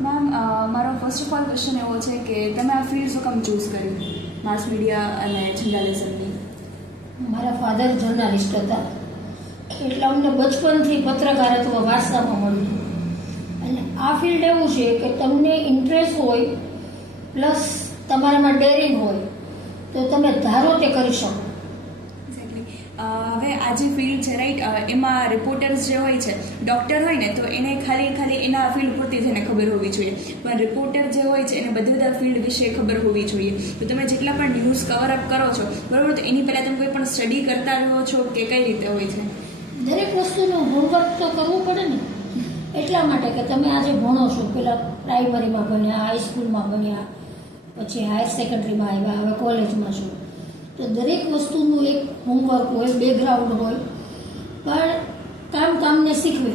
Ma'am મારો first of all question એવો છે કે તમે આ ફિલ્ડ શું કામ ચૂઝ કરી માસ મીડિયા અને જર્નલિઝમની? મારા ફાધર જર્નાલિસ્ટ હતા એટલે અમને બચપનથી પત્રકારત્વ વારસામાં મળ્યું. અને આ ફિલ્ડ એવું છે કે તમને ઇન્ટરેસ્ટ હોય પ્લસ તમારામાં ડેરિંગ હોય તો તમે ધારો તે કરી શકો. હવે આ જે ફિલ્ડ છે રાઈટ, એમાં રિપોર્ટર્સ જે હોય છે, ડૉક્ટર હોય ને તો એને ખાલી એના ફિલ્ડ પૂરતી જ એને ખબર હોવી જોઈએ, પણ રિપોર્ટર જે હોય છે એને બધા ફિલ્ડ વિશે ખબર હોવી જોઈએ. તો તમે જેટલા પણ ન્યૂઝ કવરઅપ કરો છો બરાબર, તો એની પહેલાં તમે કોઈ પણ સ્ટડી કરતા રહો છો કે કઈ રીતે હોય છે? દરેક વસ્તુનું હોમવર્ક તો કરવું પડે ને, એટલા માટે કે તમે આજે ભણો છો, પહેલાં પ્રાઇમરીમાં ભણ્યા, હાઈસ્કૂલમાં ભણ્યા, પછી હાયર સેકન્ડરીમાં આવ્યા, હવે કોલેજમાં છો, તો દરેક વસ્તુનું એક હોમવર્ક હોય, બેકગ્રાઉન્ડ હોય, પણ કામને શીખવે.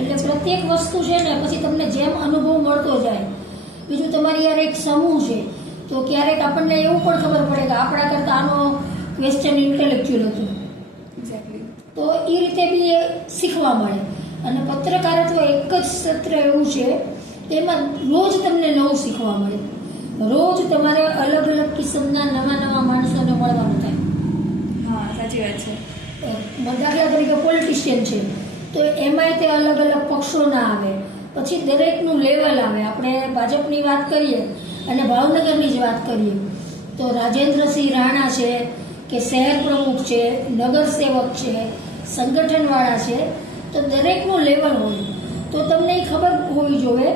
એટલે પ્રત્યેક વસ્તુ છે ને પછી તમને જેમ અનુભવ મળતો જાય. બીજું તમારી યાર એક સમૂહ છે તો ક્યારેક આપણને એવું પણ ખબર પડે કે આપણા કરતાં આનો ક્વેશ્ચન ઇન્ટેલેક્ચ્યુઅલ હતું, તો એ રીતે બી એ શીખવા મળે. અને પત્રકારત્વ એક જ સત્ર એવું છે તેમાં રોજ તમને નવું શીખવા મળે. રોજ તમારે અલગ અલગ કિસ્મના નવા માણસોને મળવાનું થાય. હા, સાચી વાત છે. દાખલા તરીકે પોલિટિશિયન છે તો એમાંય તે અલગ અલગ પક્ષોના આવે, પછી દરેકનું લેવલ આવે. આપણે ભાજપની વાત કરીએ અને ભાવનગરની જ વાત કરીએ તો રાજેન્દ્રસિંહ રાણા છે કે શહેર પ્રમુખ છે, નગરસેવક છે, સંગઠનવાળા છે, તો દરેકનું લેવલ હોય. તો તમને એ ખબર હોવી જોઈએ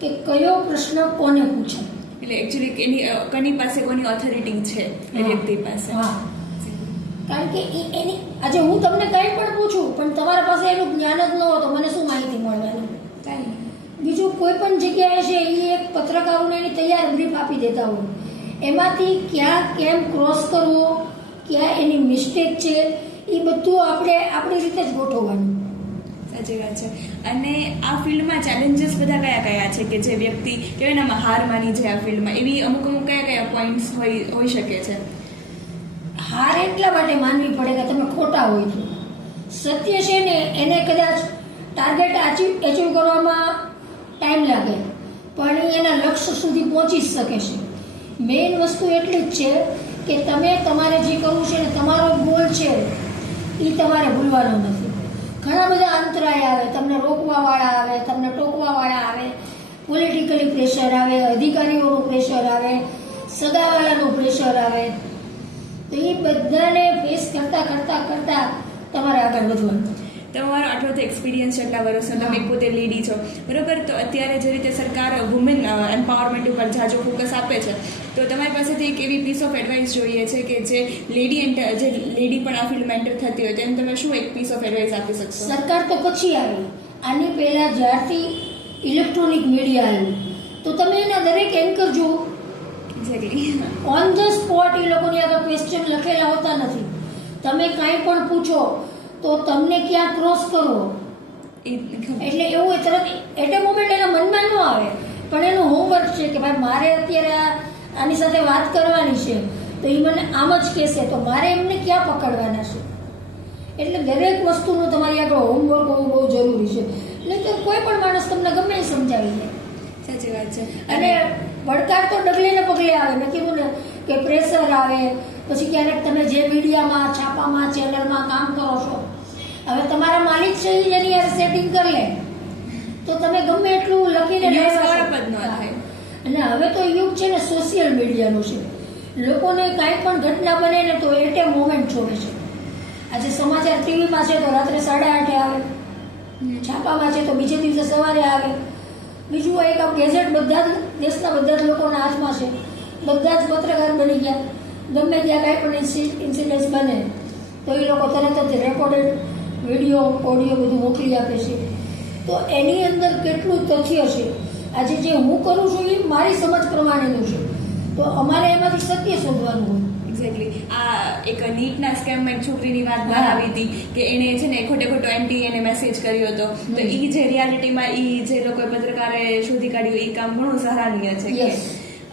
કે કયો પ્રશ્ન કોને પૂછે. એટલે એકચ્યુઅલી કોની પાસે કોની ઓથોરિટી છે એ વ્યક્તિ પાસે. હા, કારણ કે એની આજે હું તમને કંઈ પણ પૂછું પણ તમારા પાસે એનું જ્ઞાન જ ન હોય તો મને શું માહિતી મળવાની? બીજું કોઈ પણ જગ્યાએ છે એ એક પત્રકારોને એની તૈયાર બ્રીફ આપી દેતા હોય, એમાંથી ક્યાં કેમ ક્રોસ કરવો, ક્યાં એની મિસ્ટેક છે, એ બધું આપણે આપણી રીતે જ ગોઠવવાનું. સાચી વાત છે. અને આ ફિલ્ડમાં ચેલેન્જીસ બધા કયા કયા છે કે જે વ્યક્તિ કહેવાય ને હાર માની જાય આ ફિલ્ડમાં, એવી અમુક કયા પોઈન્ટ્સ હોઈ શકે છે? હાર એટલા માટે માનવી પડે કે તમે ખોટા હોય છો. સત્ય છે ને એને કદાચ ટાર્ગેટ અચીવ કરવામાં ટાઈમ લાગે પણ એ એના લક્ષ્ય સુધી પહોંચી શકે છે. મેઇન વસ્તુ એટલી જ છે કે તમે તમારે જે કરવું છે ને તમારો ગોલ છે એ તમારે ભૂલવાનો નથી. ઘણા બધા અંતરાય આવે, તમને રોકવાવાળા આવે, તમને ટોકવાવાળા આવે, પોલિટિકલી પ્રેશર આવે, અધિકારીઓનું પ્રેશર આવે, સગાવાલાનું પ્રેશર આવે, તો એ બધાને ફેસ કરતા તમારે આગળ વધવાનું. તમારો આટલો તો એક્સપિરિયન્સ છે, એટલા વર્ષનો, તમે પોતે લેડી છો બરાબર, તો અત્યારે જે રીતે સરકાર વુમેન એમ્પાવરમેન્ટ ઉપર જાજો ફોકસ આપે છે, તો તમારી પાસેથી એક એવી પીસ ઓફ એડવાઇસ જોઈએ છે કે જે લેડી પણ આ ફિલ્ડમાં એન્ટર થતી હોય તો એમ તમે શું એક પીસ ઓફ એડવાઇસ આપી શકશો? સરકાર તો પછી આવી, આની પહેલાં જ્યારથી ઇલેક્ટ્રોનિક મીડિયા આવ્યું તો તમે એના દરેક એન્કર જુઓ, ઓન ધ સ્પોટ એ લોકોની આગળ ક્વેશ્ચન લખેલા હોતા નથી. તમે કાંઈ પણ પૂછો તો તમને ક્યાં ક્રોસ કરવો એટલે એવું તરત એટ એ મોમેન્ટ એના મનમાં ન આવે, પણ એનું હોમવર્ક છે કે ભાઈ મારે અત્યારે આની સાથે વાત કરવાની છે તો એ મને આમ જ કહેશે તો મારે એમને ક્યાં પકડવાના છે. એટલે દરેક વસ્તુનું તમારી આગળ હોમવર્ક હોવું બહુ જરૂરી છે. એટલે તો કોઈ પણ માણસ તમને ગમે એ સમજાવી દે. સાચી વાત છે. અને પડકાર તો ડગલે ને પગલે આવે. મેં કીધું ને કે પ્રેશર આવે, પછી ક્યારેક તમે જે મીડિયામાં, છાપામાં, ચેનલમાં કામ કરો છો, હવે તમારા માલિક છે એની યાર સેટિંગ કરી લે તો તમે ગમે એટલું લખીને અને હવે તો યુગ છે ને સોશિયલ મીડિયાનું છે. લોકોને કાંઈ પણ ઘટના બને ને તો એટ એ મોમેન્ટ જોવે છે. આજે સમાચાર ટીવીમાં છે તો રાત્રે 8:30 આવે, છાપામાં છે તો બીજે દિવસે સવારે આવે. બીજું એક ગેઝેટ બધા જ દેશના બધા જ લોકોના હાથમાં છે, બધા જ પત્રકાર બની ગયા. ગમે ત્યાં કાંઈ પણ ઇન્સિડન્સ બને તો એ લોકો તરત જ રેકોર્ડેડ વિડીયો, ઓડિયો બધું મોકલી આપે છે. તો એની અંદર કેટલું તથ્ય છે. આજે જે હું કરું છું એ મારી સમજ પ્રમાણેનું છે, તો અમારે એમાંથી સત્ય શોધવાનું હોય. એક્ઝેક્ટલી. આ એક નીટના સ્કેમમાં એક છોકરીની વાત બહાર આવી હતી કે એને છે ને ખોટો એન્ટી એને મેસેજ કર્યો હતો, તો એ જે રિયાલિટીમાં એ જે લોકોએ પત્રકારે શોધી કાઢ્યું એ કામ ઘણું સરાહનીય છે.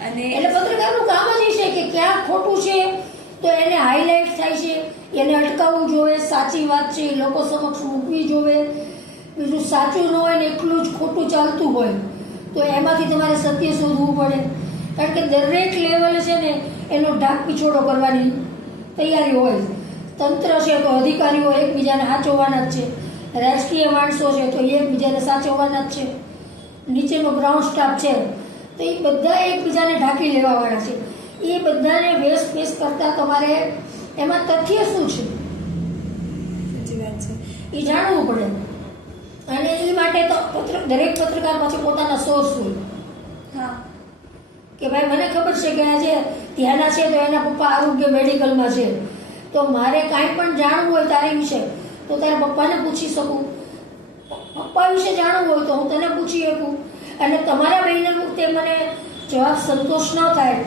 અને એટલે પત્રકારનું કામ જ એ છે કે ક્યાં ખોટું છે તો એને હાઇલાઇટ થાય છે, એને અટકાવવું જોઈએ, સાચી વાત છે લોકો સમક્ષ મૂકવી જોઈએ. બીજું સાચું ન હોય ને એટલું જ ખોટું ચાલતું હોય તો એમાંથી તમારે સત્ય શોધવું પડે, કારણ કે દરેક લેવલે છે ને એનો ઢાક પીછોડો કરવાની તૈયારી હોય. તંત્ર છે તો અધિકારીઓ એકબીજાને સાચવવાના જ છે, રાજકીય માણસો છે તો એકબીજાને સાચવવાના જ છે, નીચેનો ગ્રાઉન્ડ સ્ટાફ છે તો એ બધા એકબીજાને ઢાંકી લેવાવાળા છે. એ બધાને વેશ ફેસ કરતાં તમારે એમાં તથ્ય શું છે સાચી વાત છે. એ જાણવું પડે. અને એ માટે તો દરેક પત્રકાર પાસે પોતાના સોર્સ હોય હા કે ભાઈ મને ખબર છે કે આજે ધ્યાના છે તો એના પપ્પા આરોગ્ય મેડિકલમાં છે, તો મારે કાંઈ પણ જાણવું હોય તારી વિશે તો તારા પપ્પાને પૂછી શકું, પપ્પા વિશે જાણવું હોય તો હું તને પૂછી શકું. અને તમારા બહેને વખતે મને જવાબ સંતોષ ન થાય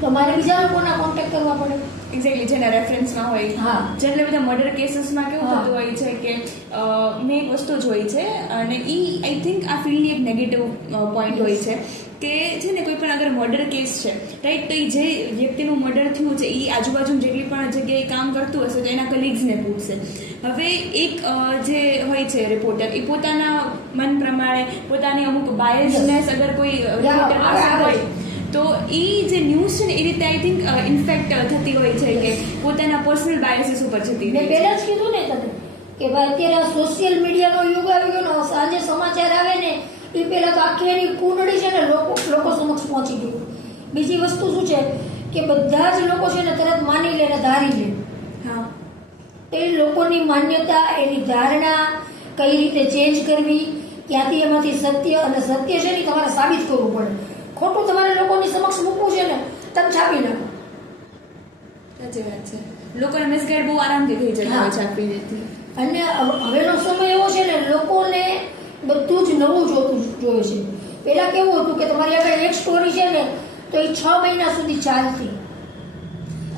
તો મારે બીજા લોકોના કોન્ટેક્ટ કરવા પડે. એક્ઝેક્ટલી, જેના રેફરન્સમાં હોય. હા. જનરલી બધા મર્ડર કેસીસમાં કેવું હા. થતું હોય છે કે મેં એક વસ્તુ જોઈ છે અને એ આઈ થિંક આ ફિલ્ડની એક નેગેટિવ પોઈન્ટ હોય છે કે છે ને કોઈ પણ અગર મર્ડર કેસ છે રાઈટ, તો એ જે વ્યક્તિનું મર્ડર થયું છે એ આજુબાજુ જેટલી પણ જગ્યાએ કામ કરતું હશે તો એના કલીગ્સને પૂછશે. હવે એક જે હોય છે રિપોર્ટર, એ પોતાના મન પ્રમાણે પોતાની અમુક બાયસનેસ અગર કોઈ રિપોર્ટર હોય તો એ જે ન્યૂઝ છે ને એ રીતે આઈ થિંક ઇન્ફેક્ટ થતી હોય છે કે પોતાના પર્સનલ બાયસીસ ઉપર જતી મેં હોય છે. પહેલા જ કીધું ને તને કે ભાઈ અત્યારે સોશિયલ મીડિયાનો યુગ આવી ગયો ને, સાંજે સમાચાર આવે ને એ પહેલા તો આખી એની કુંડળી છે ને લોકો સમક્ષ પહોંચી ગયું. બીજી વસ્તુ શું છે કે બધા જ લોકો છે ને તરત માની લે ને ધારી લે. હા એ લોકોની માન્યતા, એની ધારણા કઈ રીતે ચેન્જ કરવી, ક્યાંથી એમાંથી સત્ય, અને સત્ય છે ને તમારે સાબિત કરવું પડે. ખોટું તમારે લોકોની સમક્ષ મૂકવું છે ને તમે છાપી નાખો. સાચી વાત છે. લોકોને મિસગાઈડ બહુ આરામથી થઈ જતા હોય છે આપી રીતથી. અને હવેનો સમય એવો છે ને લોકોને બધું જ નવું જોતું જોઈએ છે. પહેલા કેવું હતું કે તમારી આગળ એક સ્ટોરી છે ને તો એ 6 મહિના સુધી ચાલતી.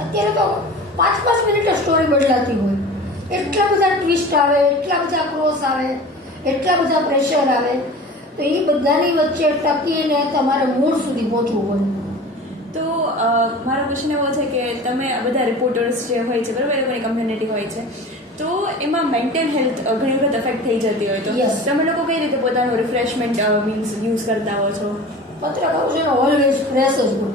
અત્યારે તો 5-5 મિનિટે સ્ટોરી બદલાતી હોય. એટલા બધા ટ્વિસ્ટ આવે, એટલા બધા ક્રોસ આવે, એટલા બધા પ્રેશર આવે, તો એ બધાની વચ્ચે ટકીને તમારે મૂળ સુધી પહોંચવું પડે. તો મારો ક્વેશ્ચન એવો છે કે તમે આ બધા રિપોર્ટર્સ જે હોય છે બરાબર, એ લોકોની કમ્યુનિટી હોય છે તો એમાં મેન્ટલ હેલ્થ ઘણી વખત અફેક્ટ થઈ જતી હોય તો Yes. તમે લોકો કઈ રીતે પોતાનું રિફ્રેશમેન્ટ મીન્સ યુઝ કરતા હો છો? પત્રકારો છે ને ઓલવેઝ ફ્રેશ જ હોય,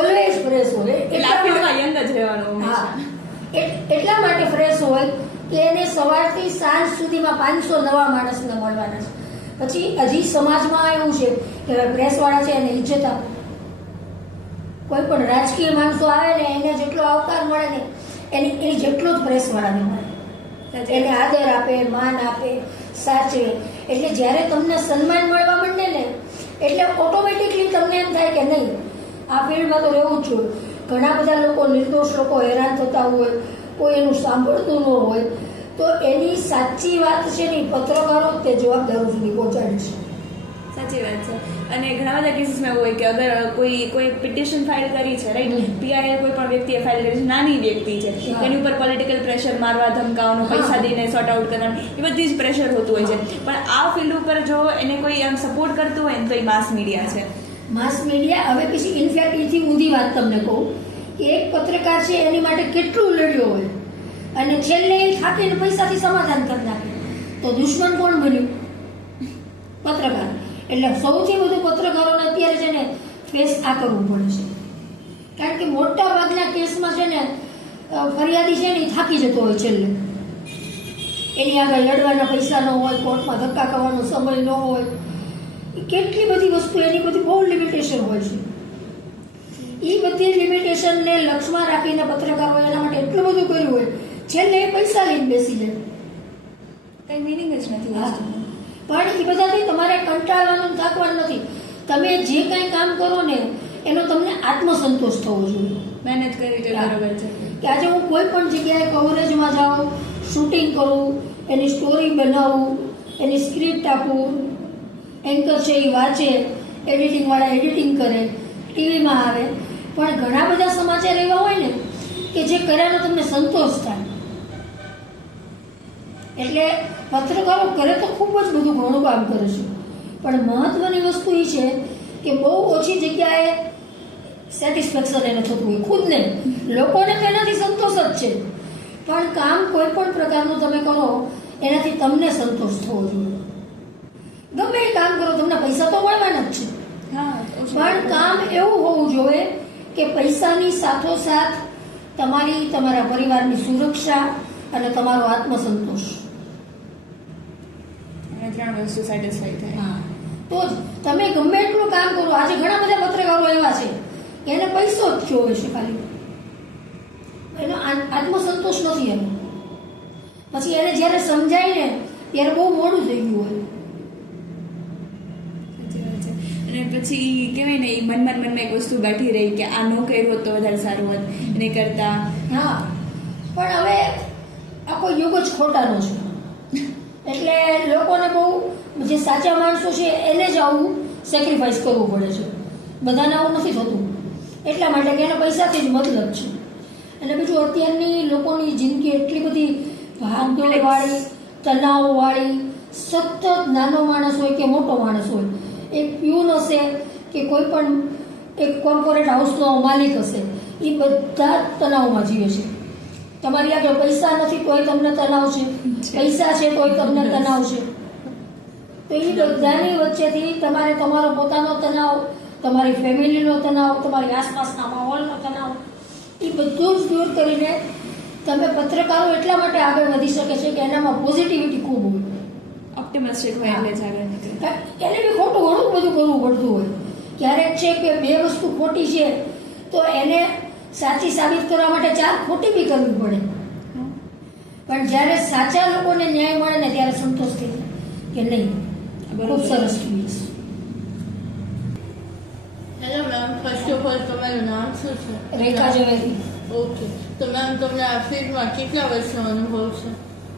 ઓલવેઝ ફ્રેશ હોય. એટલે આ ફિલ્ડમાં યંગ જ રહેવાનું હા, હંમેશા. એટલા માટે ફ્રેશ હોય કે એને સવારથી સાંજ સુધીમાં 500 નવા માણસને મળવાના છે. પછી હજી સમાજમાં એવું છે કે પ્રેસવાળા છે એને ઇજ્જત આપે. કોઈ પણ રાજકીય માણસો આવે ને એને જેટલો આવકાર મળે ને એની જેટલો જ પ્રેસવાળાને મળે. સાચી એને વાત. આદર આપે, માન આપે, સાચવે. એટલે જ્યારે તમને સન્માન મળવા માંડે ને એટલે ઓટોમેટિકલી તમને એમ થાય કે નહીં, આ ફિલ્ડમાં તો રહેવું જ જોઈએ. ઘણા બધા લોકો, નિર્દોષ લોકો હેરાન થતા હોય, કોઈ એનું સાંભળતું ન હોય, તો એની સાચી વાત છે ને પત્રકારો તે જવાબદારો સુધી પહોંચાડે છે. સાચી વાત છે. અને ઘણા બધા કેસીસમાં એવું હોય કે અગર કોઈ પિટિશન ફાઇલ કરી છે રાઈટ, પીઆઈએ કોઈ પણ વ્યક્તિએ ફાઇલ કરી છે, નાની વ્યક્તિ છે, હા. એની ઉપર પોલિટિકલ પ્રેશર મારવા, ધમકાવવાનું, હા. પૈસા દઈને સોર્ટ આઉટ કરવાનું, એ બધી જ પ્રેશર હોતું હોય છે. પણ આ ફિલ્ડ ઉપર જો એને કોઈ આમ સપોર્ટ કરતું હોય ને તો એ માસ મીડિયા છે. માસ મીડિયા હવે પછી ઇનફેક્ટ એથી ઊંધી વાત તમને કહું કે એક પત્રકાર છે એની માટે કેટલું લડ્યો હોય અને છેલ્લે એ થાકીને પૈસાથી સમાધાન કરી નાખે તો દુશ્મન કોણ બન્યું? પત્રકાર. એટલે સૌથી વધુ પત્રકારોને અત્યારે છે ને ફેસ આ કરવું પડે છે, કારણ કે મોટા ભાગના કેસમાં છે ને ફરિયાદી છે ને એ થાકી જતો હોય છેલ્લે. એની આગળ લડવાના પૈસા ન હોય, કોર્ટમાં ધક્કા કરવાનો સમય ન હોય, કેટલી બધી વસ્તુ, એની બધી બહુ લિમિટેશન હોય છે. એ બધી લિમિટેશનને લક્ષમાં રાખીને પત્રકારોએ એના માટે એટલું બધું કર્યું હોય, છેલ્લે એ પૈસા લઈને બેસી જાય. કઈ મિનિંગ જ નથી હા. વસ્તુનું. પણ એ બધાથી તમારે કંટાળવાનું, થાકવાનું નથી. તમે જે કંઈ કામ કરો ને એનો તમને આત્મસંતોષ થવો જોઈએ. મહેનત કરવી તો બરોબર છે. કે આજે હું કોઈ પણ જગ્યાએ કવરેજમાં જાઉં, શૂટિંગ કરું, એની સ્ટોરી બનાવું, એની સ્ક્રિપ્ટ આપું, એન્કર છે એ વાંચે, એડિટિંગવાળા એડિટિંગ કરે, ટીવીમાં આવે, પણ ઘણા બધા સમાચાર એવા હોય ને કે જે કર્યાનો તમને સંતોષ થાય. એટલે પત્રકારો કરે તો ખૂબ જ બધું ઘણું કામ કરે છે, પણ મહત્વની વસ્તુ એ છે કે બહુ ઓછી જગ્યાએ સેટિસ્ફેક્શન એને થતું હોય ખુદને. લોકોને તો એનાથી સંતોષ જ છે, પણ કામ કોઈ પણ પ્રકારનું તમે કરો એનાથી તમને સંતોષ થવો જોઈએ. ગમે એ કામ કરો, તમને તમને પૈસા તો મળવાના જ છે, હા પણ કામ એવું હોવું જોઈએ કે પૈસાની સાથોસાથ તમારા પરિવારની સુરક્ષા અને તમારો આત્મસંતોષ, અને 3 વસ્તુ સેટિસ્ફાઈ થાય. હા, તો જ તમે ગમે એટલું કામ કરો. આજે ઘણા બધા પત્રકારો એવા છે કે એને પૈસો જ જોવે છે ખાલી, એનો આત્મસંતોષ નથી એનો. પછી એને જ્યારે સમજાય ને ત્યારે બહુ મોડું થઈ ગયું હોય. સાચી વાત છે. અને પછી કહેવાય ને એ મનમાં એક વસ્તુ બેઠી રહી કે આ ન કર્યું હોત તો વધારે સારું હોત એને કરતા. હા, પણ હવે આખો યુગ જ ખોટાનો છે, એટલે લોકોને બહુ જે સાચા માણસો છે એને જ આવું સેક્રિફાઈસ કરવું પડે છે. બધાને આવું નથી થતું, એટલા માટે કે એના પૈસાથી જ મતલબ છે. અને બીજું, અત્યારની લોકોની જિંદગી એટલી બધી ભાગદોડવાળી, તણાવવાળી, સતત નાનો માણસ હોય કે મોટો માણસ હોય, એક પ્યુન હશે કે કોઈ પણ એક કોર્પોરેટ હાઉસનો માલિક હશે, એ બધા જ તણાવમાં જીવે છે. તમારી આગળ પૈસા નથી તોય તમને તણાવ છે, પૈસા છે તોય તમને તણાવ છે. તો એ બધાની વચ્ચેથી તમારે તમારો પોતાનો તણાવ, તમારી ફેમિલીનો તણાવ, તમારી આસપાસના માહોલનો તણાવ, એ બધું જ દૂર કરીને તમે પત્રકારો એટલા માટે આગળ વધી શકે છે કે એનામાં પોઝિટિવિટી ખૂબ હોય, ઓપ્ટિમિસ્ટિક હોય એટલે જ આગળ નીકળે. એને બી ખોટું ઘણું બધું કરવું પડતું હોય. ક્યારેક છે કે 2 વસ્તુ ખોટી છે તો એને સાચી સાબિત કરવા માટે 4 ખોટી બી કરવી પડે. પણ જ્યારે સાચા લોકોને ન્યાય મળે ને ત્યારે સંતોષ થઈ જાય કે નહીં, ખૂબ સરસ થયું. Hello ma'am, first of all તમારું નામ શું છે? રેખા ઝવેરી. ઓકે, તો મેમ તમને આ ફિલ્ડમાં કેટલા વર્ષનો અનુભવ છે?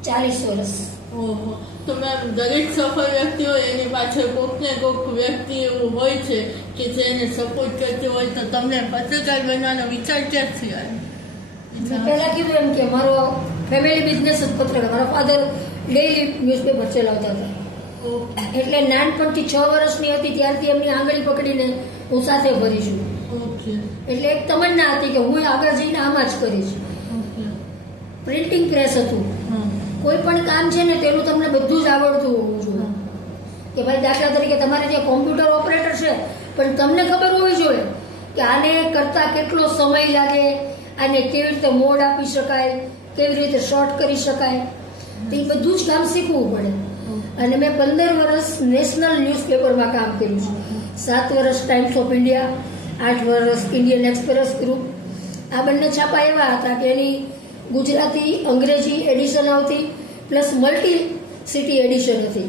40 વર્ષ. ઓહો, તો મેમ દરેક સફળ વ્યક્તિ હોય એની પાછળ કોઈક ને કોઈક વ્યક્તિ એવું હોય છે કે જેને સપોર્ટ કરતી હોય, તો તમને પત્રકાર બનવાનો વિચાર ક્યાંથી આવ્યો? મેં પહેલાં કીધું એમ કે મારો ફેમિલી બિઝનેસ જ પત્રકાર. મારા ફાધર ડેઈલી ન્યૂઝપેપર ચલાવતા હતા, એટલે નાનપણથી 6 વર્ષની હતી ત્યારથી એમની આંગળી પકડીને હું સાથે ફરી છું. ઓકે, એટલે એક તમન્ના હતી કે હું આગળ જઈને આમાં જ કરીશ. પ્રિન્ટિંગ પ્રેસ હતું. કોઈ પણ કામ છે ને તેનું તમને બધું જ આવડતું હોવું જોઈએ. કે ભાઈ દાખલા તરીકે તમારે ત્યાં કોમ્પ્યુટર ઓપરેટર છે, પણ તમને ખબર હોવી જોઈએ કે આને કરતા કેટલો સમય લાગે, આને કેવી રીતે મોડ આપી શકાય, કેવી રીતે શોર્ટ કરી શકાય, તો એ બધું જ કામ શીખવું પડે. અને મેં 15 વર્ષ નેશનલ ન્યૂઝપેપરમાં કામ કર્યું છે. 7 વર્ષ ટાઈમ્સ ઓફ ઇન્ડિયા, 8 વર્ષ ઇન્ડિયન એક્સપ્રેસ ગ્રુપ. આ બંને છાપા એવા હતા કે એની ગુજરાતી અંગ્રેજી એડિશન આવતી, પ્લસ મલ્ટી સિટી એડિશન હતી.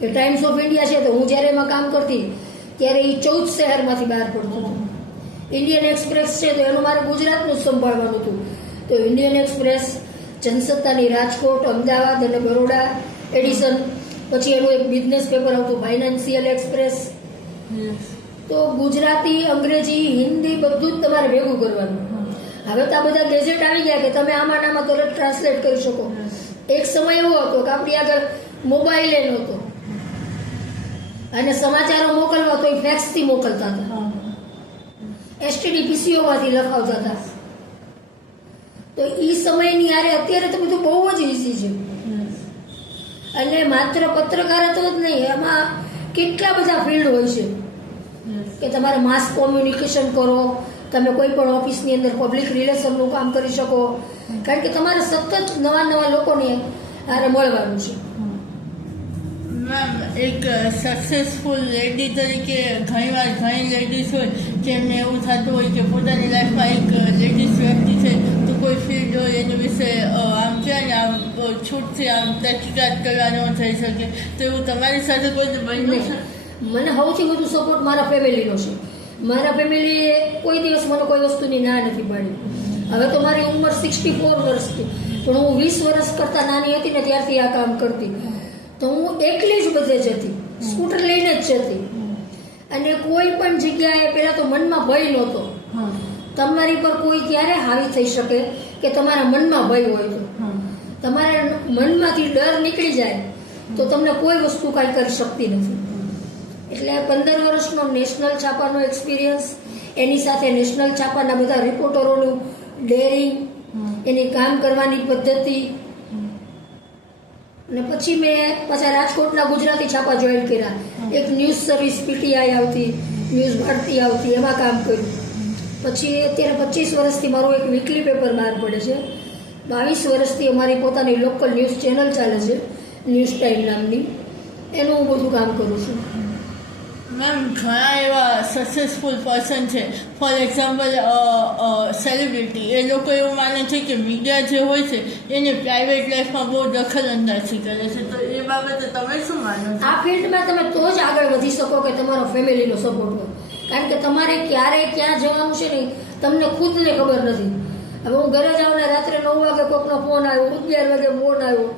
કે ટાઈમ્સ ઓફ ઇન્ડિયા છે તો હું જ્યારે એમાં કામ કરતી ત્યારે એ 14 શહેરમાંથી બહાર પડતું હતું. ઇન્ડિયન એક્સપ્રેસ છે તો એનું મારે ગુજરાતનું જ સંભાળવાનું હતું. તો ઇન્ડિયન એક્સપ્રેસ, જનસત્તાની રાજકોટ, અમદાવાદ અને બરોડા એડિશન, પછી એનું એક બિઝનેસ પેપર આવતું ફાઇનાન્શિયલ એક્સપ્રેસ. તો ગુજરાતી, અંગ્રેજી, હિન્દી બધું જ તમારે ભેગું કરવાનું. હવે તો આ બધા ગેજેટ આવી ગયા કે તમે આમાં નામાં તરત ટ્રાન્સલેટ કરી શકો. એક સમય એવો હતો કે આપણી આગળ મોબાઈલ એ નહોતો, અને સમાચારો મોકલવા તો ફેક્સથી મોકલતા હતા, એસટીડી પીસીઓમાંથી લખાવતા હતા. તો એ સમયની આરે અત્યારે તો બધું બહુ જ ઈઝી છે. અને માત્ર પત્રકારત્વ જ નહીં, એમાં કેટલા બધા ફિલ્ડ હોય છે કે તમારે માસ કોમ્યુનિકેશન કરો, તમે કોઈ પણ ઓફિસની અંદર પબ્લિક રિલેશનનું કામ કરી શકો, કારણ કે તમારે સતત નવા લોકોને આરે મળવાનું છે. મેમ, એક સક્સેસફુલ લેડી તરીકે ઘણી લેડીઝ હોય કે એમને એવું થતું હોય કે પોતાની લાઈફમાં એક લેડીઝ વ્યક્તિ છે તો કોઈ ફિલ્ડ હોય એની વિશે આમ છે ને આમ છૂટથી આમ તحقیقات કરવા ન થઈ શકે, તો એવું તમારી સાથે કોઈ બન્યું છે? મને સૌથી વધુ સપોર્ટ મારા ફેમિલીનો છે. મારા ફેમિલીએ કોઈ દિવસ મને કોઈ વસ્તુની ના નથી પાડી. હવે તો મારી ઉંમર 64 વર્ષની, પણ હું 20 વર્ષ કરતાં નાની હતી ને ત્યારથી આ કામ કરતી. તો હું એકલી જ બધે જતી, સ્કૂટર લઈને જ જતી. અને કોઈ પણ જગ્યાએ પહેલાં તો મનમાં ભય નહોતો. તમારી પર કોઈ ક્યારે હાવી થઈ શકે કે તમારા મનમાં ભય હોય તો તમારા મનમાંથી ડર નીકળી જાય તો તમને કોઈ વસ્તુ કાંઈ કરી શકતી નથી. એટલે 15 વર્ષનો નેશનલ છાપાનો એક્સપિરિયન્સ, એની સાથે નેશનલ છાપાના બધા અને પછી મેં પાછા રાજકોટના ગુજરાતી છાપા જોઈન કર્યા. એક ન્યૂઝ સર્વિસ પીટીઆઈ આવતી, ન્યૂઝ ભારતી આવતી, એમાં કામ કર્યું. પછી અત્યારે 25 વર્ષથી મારું એક વીકલી પેપર બહાર પડે છે. 22 વર્ષથી અમારી પોતાની લોકલ ન્યૂઝ ચેનલ ચાલે છે, ન્યૂઝ ટાઈમ નામની. એનું હું બધું કામ કરું છું. મેમ ઘણા એવા સક્સેસફુલ પર્સન છે, ફોર એક્ઝામ્પલ સેલિબ્રિટી, એ લોકો એવું માને છે કે મીડિયા જે હોય છે એને પ્રાઇવેટ લાઈફમાં બહુ દખલ અંદાજી કરે છે, તો એ બાબતે તમે શું માનો છો? આ ફિલ્ડમાં તમે તો જ આગળ વધી શકો કે તમારો ફેમિલીનો સપોર્ટ હોય. કારણ કે તમારે ક્યારે ક્યાં જવાનું છે ને તમને ખુદને ખબર નથી. હવે હું ઘરે જાઉં ને રાત્રે 9 વાગે કોઈકનો ફોન આવ્યો, 11 વાગે ફોન આવ્યો,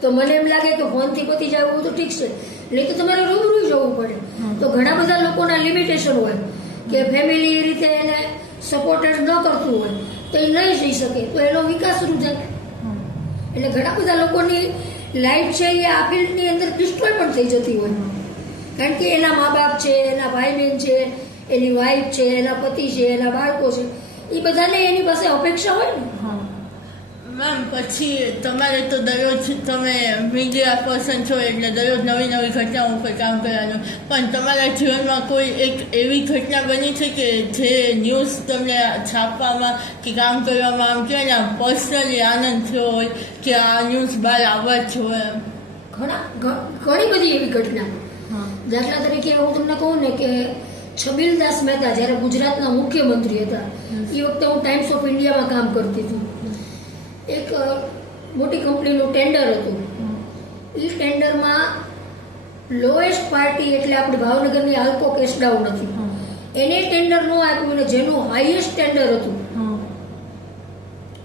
તો મને એમ લાગે કે ફોનથી પતી જાય એવું તો ઠીક છે, એટલે કે તમારે રૂબરૂ જવું પડે. તો ઘણા બધા લોકોના લિમિટેશન હોય કે ફેમિલી એ રીતે એને સપોર્ટેડ ન કરતું હોય તો એ નહીં જઈ શકે, તો એનો વિકાસ શરૂ થાય. એટલે ઘણા બધા લોકોની લાઈફ છે એ આ ફિલ્ડની અંદર ડિસ્ટ્રોય પણ થઈ જતી હોય. કારણ કે એના મા બાપ છે, એના ભાઈ બહેન છે, એની વાઈફ છે, એના પતિ છે, એના બાળકો છે, એ બધાને એની પાસે અપેક્ષા હોય ને. મેમ પછી તમારે તો દરરોજ તમે મીડિયા પર્સન છો એટલે દરરોજ નવી નવી ઘટનાઓ ઉપર કામ કરવાનું, પણ તમારા જીવનમાં કોઈ એક એવી ઘટના બની છે કે જે ન્યૂઝ તમને છાપવામાં કે કામ કરવામાં આમ કહેવાય ને આમ પર્સનલી આનંદ થયો હોય કે આ ન્યૂઝ બહાર આવવા જ જોઈએ? ઘણી બધી એવી ઘટના. દાખલા તરીકે હું તમને કહું ને કે છબીલદાસ મહેતા જ્યારે ગુજરાતના મુખ્યમંત્રી હતા એ વખતે હું ટાઈમ્સ ઓફ ઇન્ડિયામાં કામ કરતી હતી. એક મોટી કંપનીનું ટેન્ડર હતું. એ ટેન્ડરમાં લોએસ્ટ પાર્ટી એટલે આપણી ભાવનગરની આલ્કો કેસડાઉન હતી, એને ટેન્ડર ન આપ્યું ને જેનું હાઈએસ્ટ ટેન્ડર હતું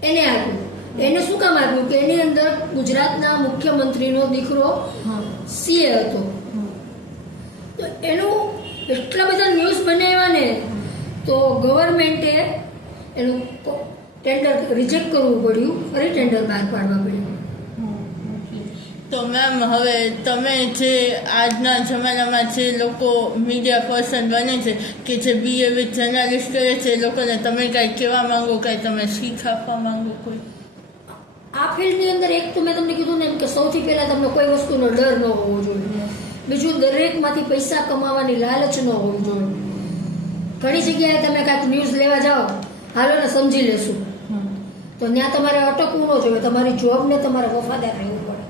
એને આપ્યું. એને શું કામ આપ્યું કે એની અંદર ગુજરાતના મુખ્યમંત્રીનો દીકરો સીએ હતો. તો એનું એટલા બધા ન્યૂઝ બનાવ્યા ને તો ગવર્મેન્ટે એનું ટેન્ડર રિજેક્ટ કરવું પડ્યું, ફરી ટેન્ડર બહાર પાડવા પડ્યું. તો મેમ હવે તમે જે આજના જમાનામાં જે લોકો મીડિયા પર્સન બને છે કે જે બીએ વિથ જર્નાલિસ્ટ કરે છે એ લોકોને તમે કાંઈ કહેવા માંગો, કાંઈ તમે શીખ આપવા માંગો કોઈ? આ ફિલ્ડની અંદર એક તો મેં તમને કીધું ને કે સૌથી પહેલાં તમને કોઈ વસ્તુનો ડર ન હોવો જોઈએ. બીજું દરેકમાંથી પૈસા કમાવાની લાલચ ન હોવી જોઈએ. ઘણી જગ્યાએ તમે કાંઈક ન્યૂઝ લેવા જાઓ, હાલો ને સમજી લેશું, તો ત્યાં તમારે અટકવું ન જોઈએ. તમારી જોબને તમારે વફાદાર રહેવું પડે.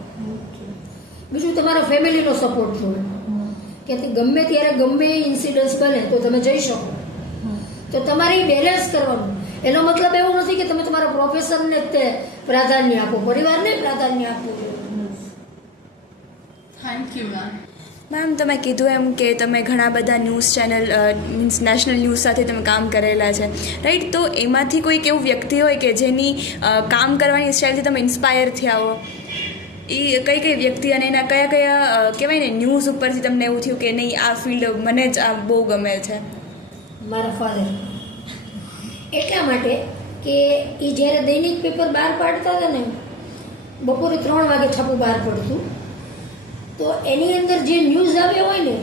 બીજું તમારા ફેમિલીનો સપોર્ટ જોઈએ કે ગમે ત્યારે ગમે ઇન્સિડન્સ બને તો તમે જઈ શકો. તો તમારે બેલેન્સ કરવાનું. એનો મતલબ એવું નથી કે તમે તમારા પ્રોફેશનને જ તે પ્રાધાન્ય આપો, પરિવારને પ્રાધાન્ય આપવું જોઈએ. Thank you ma'am. મેમ તમે કીધું એમ કે તમે ઘણા બધા news channel means national news સાથે તમે કામ કરેલા છે, રાઈટ? તો એમાંથી કોઈક એવું વ્યક્તિ હોય કે જેની કામ કરવાની સ્ટાઇલથી તમે ઇન્સ્પાયર થયા હો, એ કઈ કઈ વ્યક્તિ અને એના કયા કયા કહેવાય ને ન્યૂઝ ઉપરથી તમને એવું થયું કે નહીં આ ફિલ્ડ મને જ આ બહુ ગમે છે? મારા ફાધર. એટલા માટે કે એ જ્યારે દૈનિક પેપર બહાર પાડતા હતા ને, બપોરે 3 વાગે છાપું બહાર પડતું, તો એની અંદર જે ન્યૂઝ આવ્યા હોય ને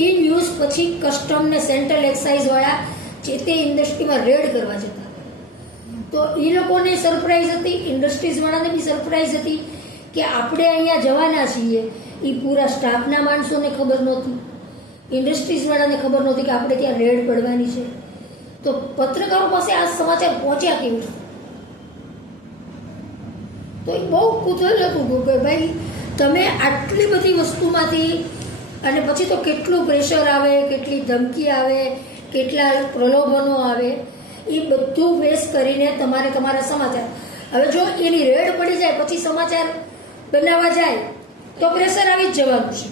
એ ન્યૂઝ પછી કસ્ટમ ને સેન્ટ્રલ એક્સાઇઝવાળા જે તે ઇન્ડસ્ટ્રીમાં રેડ કરવા જતા. તો એ લોકોને સરપ્રાઈઝ હતી, ઇન્ડસ્ટ્રીઝવાળાને બી સરપ્રાઈઝ હતી કે આપણે અહીંયા જવાના છીએ. એ પૂરા સ્ટાફના માણસોને ખબર નહોતી, ઇન્ડસ્ટ્રીઝવાળાને ખબર નહોતી કે આપણે ત્યાં રેડ પડવાની છે. તો પત્રકારો પાસે આ સમાચાર પહોંચ્યા કેવી રીતે? તો એ બહુ કુતૂહલ હતું કે ભાઈ તમે આટલી બધી વસ્તુમાંથી, અને પછી તો કેટલું પ્રેશર આવે, કેટલી ધમકી આવે, કેટલા પ્રલોભનો આવે, એ બધું ફેસ કરીને તમારે તમારા સમાચાર. હવે જો એની રેડ પડી જાય પછી સમાચાર બનાવવા જાય તો પ્રેશર આવી જ જવાનું છે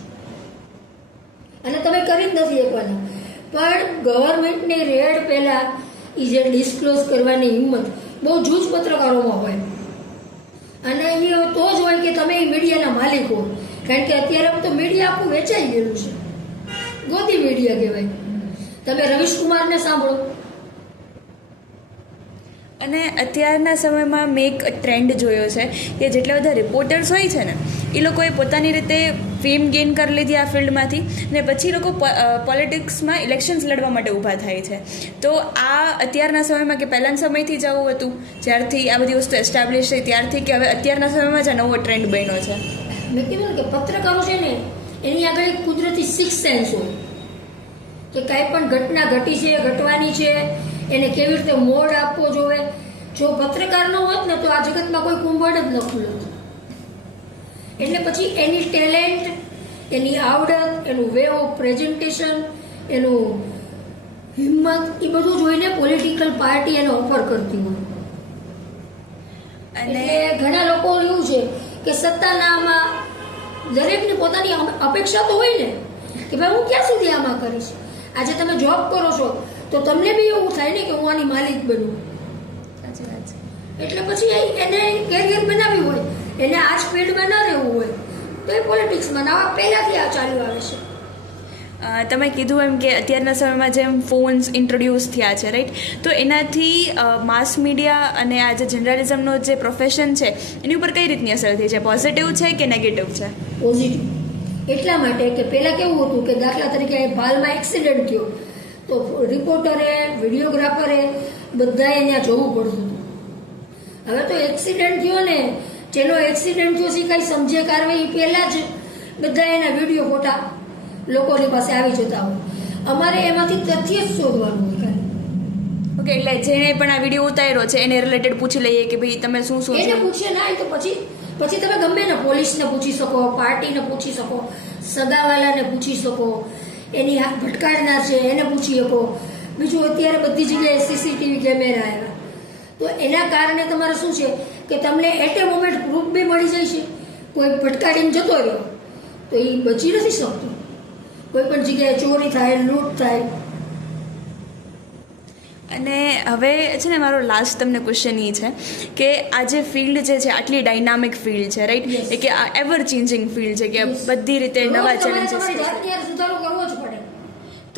અને તમે કરી જ નથી શકવાના. પણ ગવર્મેન્ટની રેડ પહેલાં એ જે ડિસ્ક્લોઝ કરવાની હિંમત બહુ જૂજ પત્રકારોમાં હોય, અને એ તો જ હોય કે તમે એ મીડિયાના માલિક હો. કારણ કે અત્યારે તો મીડિયા આખું વેચાઈ ગયેલું છે, ગોદી મીડિયા કહેવાય. તમે રવીશ કુમારને સાંભળો. અને અત્યારના સમયમાં મેં એક ટ્રેન્ડ જોયો છે કે જેટલા બધા રિપોર્ટર્સ હોય છે ને એ લોકોએ પોતાની રીતે ફેમ ગેઇન કરી લીધી આ ફિલ્ડમાંથી, ને પછી લોકો પોલિટિક્સમાં ઇલેક્શન્સ લડવા માટે ઊભા થાય છે. તો આ અત્યારના સમયમાં કે પહેલાંના સમયથી જ આવું હતું જ્યારથી આ બધી વસ્તુ એસ્ટાબ્લિશ થઈ ત્યારથી, કે હવે અત્યારના સમયમાં જ આ નવો ટ્રેન્ડ બન્યો છે? મેં કીધું ને કે પત્રકારો છે ને એની આગળ એક કુદરતી સિક્સ સેન્સ હોય કે કાંઈ પણ ઘટના ઘટી છે, ઘટવાની છે, એને કેવી રીતે મોડ આપવો જોઈએ. જો પત્રકાર ન હોત ને તો આ જગતમાં કોઈ કુંભળ જ ન ખુલત. એટલે પછી એની ટેલેન્ટ, એની આવડત, એનું વે ઓફ પ્રેઝન્ટેશન, એનું હિંમત, એ બધું જોઈને પોલિટિકલ પાર્ટી એને ઓફર કરતી હોય. અને એટલે ઘણા લોકો એવું છે કે સત્તાનામાં દરેકની પોતાની અપેક્ષા તો હોય ને કે ભાઈ હું ક્યાં સુધી આમાં કરીશ. આજે તમે જોબ કરો છો તો તમને બી એવું થાય ને કે હું આની માલિક બનું. સાચી વાત છે. એટલે પછી એને કેરિયર બનાવ્યું હોય, એને આ જ ફિલ્ડમાં ન રહેવું હોય તો એ પોલિટિક્સમાં નવા પહેલાથી આ ચાલ્યું આવે છે. તમે કીધું એમ કે અત્યારના સમયમાં જેમ ફોન્સ ઇન્ટ્રોડ્યુસ થયા છે, રાઈટ, તો એનાથી માસ મીડિયા અને આ જે જર્નલિઝમનો જે પ્રોફેશન છે એની ઉપર કઈ રીતની અસર થઈ છે? પોઝિટિવ છે કે નેગેટિવ છે? પોઝિટિવ એટલા માટે કે પહેલાં કેવું હતું કે દાખલા તરીકે ભાલમાં એક્સિડન્ટ થયો તો રિપોર્ટરે, વિડીયોગ્રાફરે બધાએ ત્યાં જવું પડતું હતું. હવે તો એક્સિડન્ટ થયો ને, જેનો એક્સિડન્ટ થયો છે કાંઈ સમજે કારવે એ પહેલાં જ બધા એના વિડીયો ફોટા લોકોની પાસે આવી જતા હોય. અમારે એમાંથી તથ્ય જ શોધવાનું હોય ખાલી. ઓકે, એટલે જેણે પણ આ વિડીયો ઉતાર્યો છે એને રિલેટેડ પૂછી લઈએ કે ભાઈ તમે શું શું એને પૂછે ના તો પછી તમે ગમે ને પોલીસને પૂછી શકો, પાર્ટીને પૂછી શકો, સગાવાલાને પૂછી શકો, એની ભટકાડનાર છે એને પૂછી શકો. બીજું અત્યારે બધી જગ્યાએ સીસીટીવી કેમેરા આવ્યા તો એના કારણે તમારે શું છે કે તમને એટ એ મોમેન્ટ પ્રૂફ બી મળી જાય છે. કોઈ ભટકાડીને જતો રહ્યો તો એ બચી નથી શકતો. કોઈ પણ જગ્યાએ ચોરી થાય, લૂંટ થાય. અને હવે છે ને મારો લાસ્ટ તમને ક્વેશ્ચન એ છે કે આ જે ફિલ્ડ જે છે આટલી ડાયનામિક ફિલ્ડ છે, રાઈટ, એ કે આ એવર ચેન્જિંગ ફિલ્ડ છે કે બધી રીતે નવા ચેલેન્જીસ સુધારો કરવો જ પડે.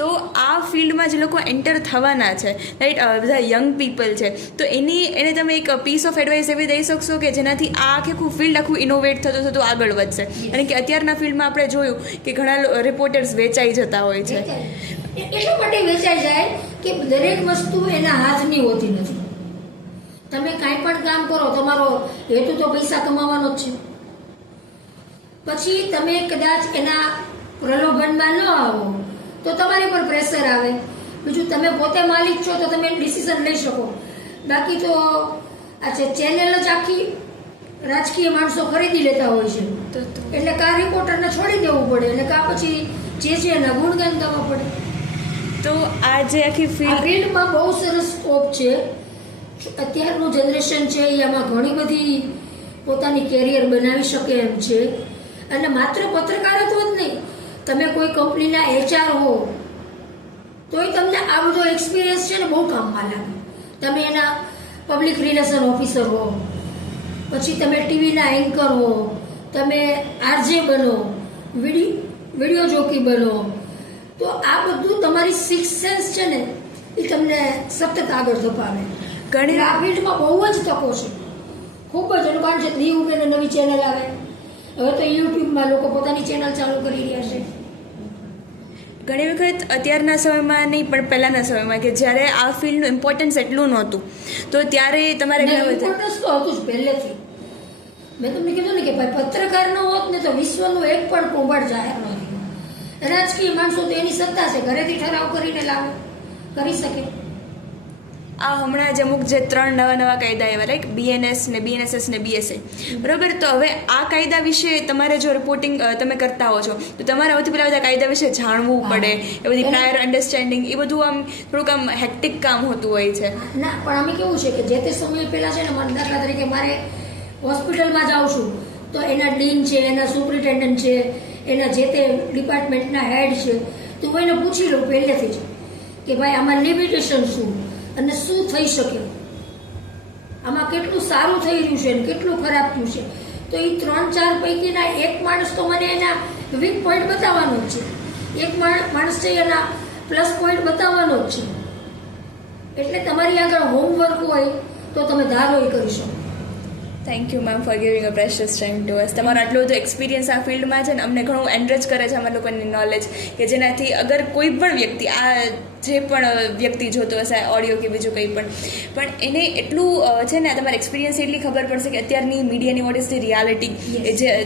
તો આ ફિલ્ડમાં જે લોકો એન્ટર થવાના છે, રાઈટ, બધા યંગ પીપલ છે, તો એને તમે એક પીસ ઓફ એડવાઇસ એવી દઈ શકશો કે જેનાથી આ આખું ફિલ્ડ આખું ઇનોવેટ થતું થતું આગળ વધશે? અને કે અત્યારના ફિલ્ડમાં આપણે જોયું કે ઘણા રિપોર્ટર્સ વેચાઈ જતા હોય છે. એટલા માટે વેચાઈ જાય કે દરેક વસ્તુ એના હાથની હોતી નથી. તમે કાંઈ પણ કામ કરો, તમારો હેતુ તો પૈસા કમાવાનો જ છે. પછી તમે કદાચ એના પ્રલોભનમાં ન આવો તો તમારી પર પ્રેશર આવે. બીજું તમે પોતે માલિક છો તો તમે ડિસિઝન લઈ શકો. બાકી તો આ ચેનલ જ આખી રાજકીય માણસો ખરીદી લેતા હોય છે. એટલે કા રિપોર્ટરને છોડી દેવું પડે અને કા પછી જે છે એના ગુણગાન ગાવા પડે. તો આ જે આખી ફિલ્ડમાં બહુ સરસ સ્કોપ છે. અત્યારનું જનરેશન છે એ આમાં ઘણી બધી પોતાની કેરિયર બનાવી શકે એમ છે. અને માત્ર પત્રકારત્વ જ નહીં, તમે કોઈ કંપનીના HR હો તોય તમને આ બધો એક્સપિરિયન્સ છે ને બહુ કામમાં લાગે. તમે એના પબ્લિક રિલેશન ઓફિસર હો, પછી તમે ટીવીના એન્કર હો, તમે RJ બનો, વિડીયો જોકી બનો, તો આ બધું તમારી સિક્સ સેન્સ છે ને એ તમને સતત આગળ ધપાવે. ઘણી આ ફિલ્ડમાં બહુ જ તકો છે, ખૂબ જ. એનું કારણ છે દી ઉમેને નવી ચેનલ આવે. હવે તો યુટ્યુબમાં લોકો પોતાની ચેનલ ચાલુ કરી રહ્યા છે. ઘણી વખત અત્યારના સમયમાં નહીં પણ પહેલાંના સમયમાં કે જ્યારે આ ફિલ્ડનું ઇમ્પોર્ટન્સ એટલું નહોતું તો ત્યારે તમારે ઇમ્પોર્ટન્સ તો હતું જ પહેલેથી. મેં તમને કીધું ને કે ભાઈ પત્રકાર ન હોત ને તો વિશ્વનું એક પણ કુંભળ જાહેર ન થયું. રાજકીય માણસો તો એની સત્તા છે, ઘરેથી ઠરાવ કરીને લાવે, કરી શકે. આ હમણાં જ અમુક જે 3 નવા કાયદા આવ્યા, લાઈક BNS ને BNSS ને BSA, બરાબર. તો હવે આ કાયદા વિશે તમારે જો રિપોર્ટિંગ તમે કરતા હો છો તો તમારે સૌથી પહેલાં બધા કાયદા વિશે જાણવું પડે. એ બધી પ્રાયર અન્ડરસ્ટેન્ડિંગ, એ બધું આમ થોડુંક આમ હેક્ટિક કામ હોતું હોય છે. ના, પણ અમે કેવું છે કે જે તે સમય પહેલા છે ને, મને દાખલા તરીકે મારે હોસ્પિટલમાં જાઉં છું તો એના ડીન છે, એના સુપ્રિન્ટેન્ડન્ટ છે, એના જે તે ડિપાર્ટમેન્ટના હેડ છે, તો હું એને પૂછી લઉં પહેલેથી જ કે ભાઈ આમાં લિમિટેશન શું અને શું થઈ શકે, આમાં કેટલું સારું થઈ રહ્યું છે અને કેટલું ખરાબ થયું છે. તો એ 3-4 પૈકીના એક માણસ તો મને એના વીક પોઈન્ટ બતાવવાનો જ છે, એક માણસ છે એના પ્લસ પોઈન્ટ બતાવવાનો જ છે. એટલે તમારી આગળ હોમવર્ક હોય તો તમે ધારો એ કરી શકો. Thank you ma'am for giving a precious time to અસ. તમારો આટલો બધો એક્સપિરિયન્સ આ ફિલ્ડમાં છે ને અમને ઘણું એનરિચ કરે છે અમારા લોકોની નોલેજ, કે જેનાથી અગર કોઈ પણ વ્યક્તિ આ જે પણ વ્યક્તિ જોતો હશે ઓડિયો કે બીજું કંઈ પણ એને એટલું છે ને તમારા એક્સપિરિયન્સ એટલી ખબર પડશે કે અત્યારની મીડિયાની વોટ ઇઝ ધી રિયાલિટી,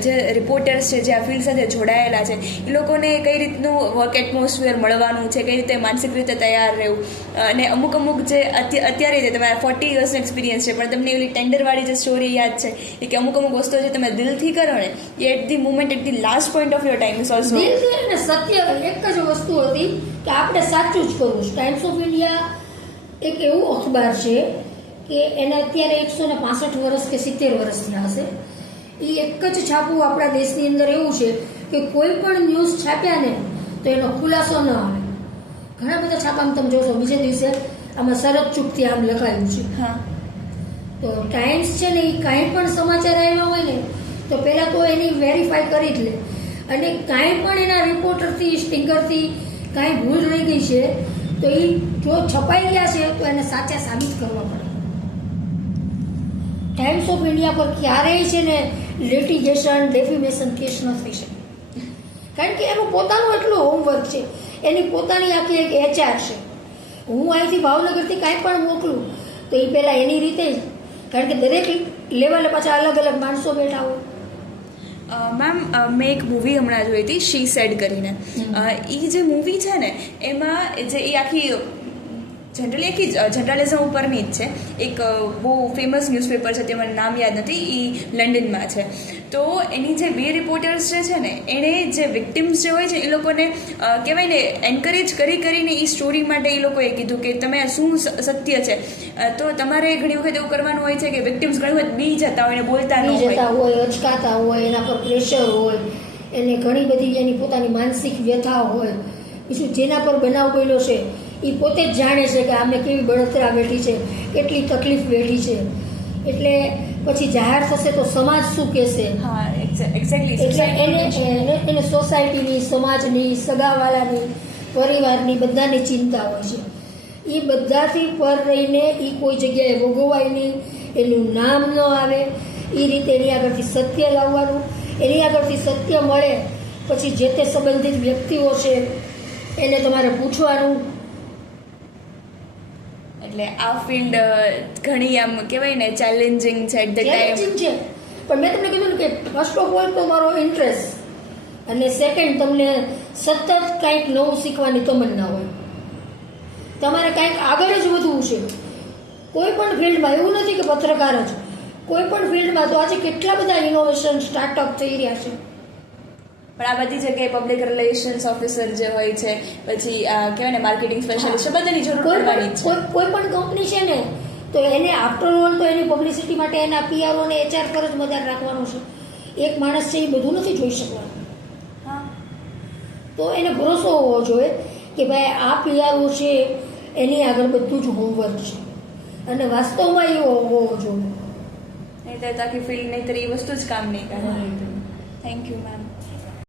જે રિપોર્ટર્સ છે જે આ ફિલ્ડ સાથે જોડાયેલા છે એ લોકોને કઈ રીતનું વર્ક એટમોસ્ફિયર મળવાનું છે, કઈ રીતે માનસિક રીતે તૈયાર રહેવું, અને અમુક જે અત્યારે તમારા 40 યર્સનો એક્સપિરિયન્સ છે પણ તમને એવી ટેન્ડરવાળી જે સ્ટોરી યાદ છે એ કે અમુક વસ્તુઓ જે તમે દિલથી કરો ને એ at the moment at the last point of your time is also સત્ય એક જ વસ્તુ હતી કે આપણે સાચું જ કરવું. ટાઈમ્સ ઓફ ઇન્ડિયા એક એવું અખબાર છે કે એને અત્યારે 165 વર્ષ કે 70 વર્ષ થયા હશે. એ એક જ છાપું આપણા દેશની અંદર એવું છે કે કોઈ પણ ન્યૂઝ છાપ્યા ને તો એનો ખુલાસો ન આવે. ઘણા બધા છાપામાં તમે જોશો બીજે દિવસે આમાં શરત ચૂકથી આમ લખાયું છે. હા, તો ટાઈમ્સ છે ને એ કાંઈ પણ સમાચાર આવ્યા હોય ને તો પહેલાં તો એની વેરીફાઈ કરી જ લે, અને કાંઈ પણ એના રિપોર્ટરથી સ્ટિંગરથી કાંઈ ભૂલ રહી ગઈ છે તો એ જો છપાઈ ગયા છે તો એને સાચા સાબિત કરવા પડે. ટાઈમ્સ ઓફ ઇન્ડિયા પર ક્યારેય છે ને લિટિગેશન ડેફિમેશન કેસ ન થઈ શકે, કારણ કે એનું પોતાનું એટલું હોમવર્ક છે, એની પોતાની આખી એક HR છે. હું અહીંથી ભાવનગરથી કાંઈ પણ મોકલું તો એ પહેલાં એની રીતે જ, કારણ કે દરેક લેવલે પાછા અલગ અલગ માણસો બેઠા હોય. મેમ મેં એક મૂવી હમણાં જોઈ હતી શી સેડ કરીને. એ જે મૂવી છે ને એમાં જે એ આખી જનરલી આખી જર્નલિઝમ ઉપરની જ છે. એક બહુ ફેમસ ન્યૂઝપેપર છે તે મને નામ યાદ નથી, એ લંડનમાં છે. તો એની જે 2 રિપોર્ટર્સ જે છે ને એણે જે વિક્ટિમ્સ જે હોય છે એ લોકોને કહેવાય ને એન્કરેજ કરીને એ સ્ટોરી માટે એ લોકોએ કીધું કે તમે શું સત્ય છે. તો તમારે ઘણી વખત એવું કરવાનું હોય છે કે વિક્ટિમ્સ ઘણી વખત બી જતા હોય ને બોલતા ન હોય, અચકાતા હોય, એના પર પ્રેશર હોય, એને ઘણી બધી એની પોતાની માનસિક વ્યથા હોય. બીજું જેના પર બનાવ બન્યો છે એ પોતે જ જાણે છે કે આમે કેવી બળતરા વેઠી છે, કેટલી તકલીફ વેઠી છે. એટલે પછી જાહેર થશે તો સમાજ શું કહેશે. હા, એક્ઝેક્ટલી. એટલે એને સોસાયટીની, સમાજની, સગાવાલાની, પરિવારની બધાની ચિંતા હોય છે. એ બધાથી પર રહીને એ કોઈ જગ્યાએ ભોગવાય નહીં, એનું નામ ન આવે, એ રીતે એની આગળથી સત્ય લાવવાનું. એની આગળથી સત્ય મળે પછી જે તે સંબંધિત વ્યક્તિઓ છે એને તમારે પૂછવાનું. એટલે આ ફિલ્ડ ઘણી આમ કહેવાય ને ચેલેન્જિંગ છે એટ ધ ટાઈમ. છે પણ મેં તમને કીધું ને કે ફર્સ્ટ ઓફ ઓલ તો મારો ઇન્ટરેસ્ટ, અને સેકન્ડ તમને સતત કંઈક નવું શીખવાની તમન્ના હોય. તમારે કંઈક આગળ જ વધવું છે કોઈ પણ ફિલ્ડમાં. એવું નથી કે પત્રકાર જ, કોઈ પણ ફિલ્ડમાં. તો આજે કેટલા બધા ઇનોવેશન સ્ટાર્ટઅપ થઈ રહ્યા છે. પણ આ બધી જગ્યાએ પબ્લિક રિલેશન્સ ઓફિસર જે હોય છે, પછી કહેવાય ને માર્કેટિંગ સ્પેશિયાલિસ્ટ, બધાની જરૂર પડવાની જ છે. કોઈ પણ કંપની છે ને તો એને આફ્ટર ઓલ તો એની પબ્લિસિટી માટે એના PRO ને HR પર જ મદાર રાખવાનું છે. એક માણસ છે એ બધું નથી જોઈ શકવાનું. હા, તો એને ભરોસો હોવો જોઈએ કે ભાઈ આ PRO છે એની આગળ બધું જ હોમવર્ક છે, અને વાસ્તવમાં એવો હોવો જોઈએ. નહીં તો આખી ફિલ્ડ નહીં તો એ વસ્તુ જ કામ નહીં કરે. Thank you ma'am.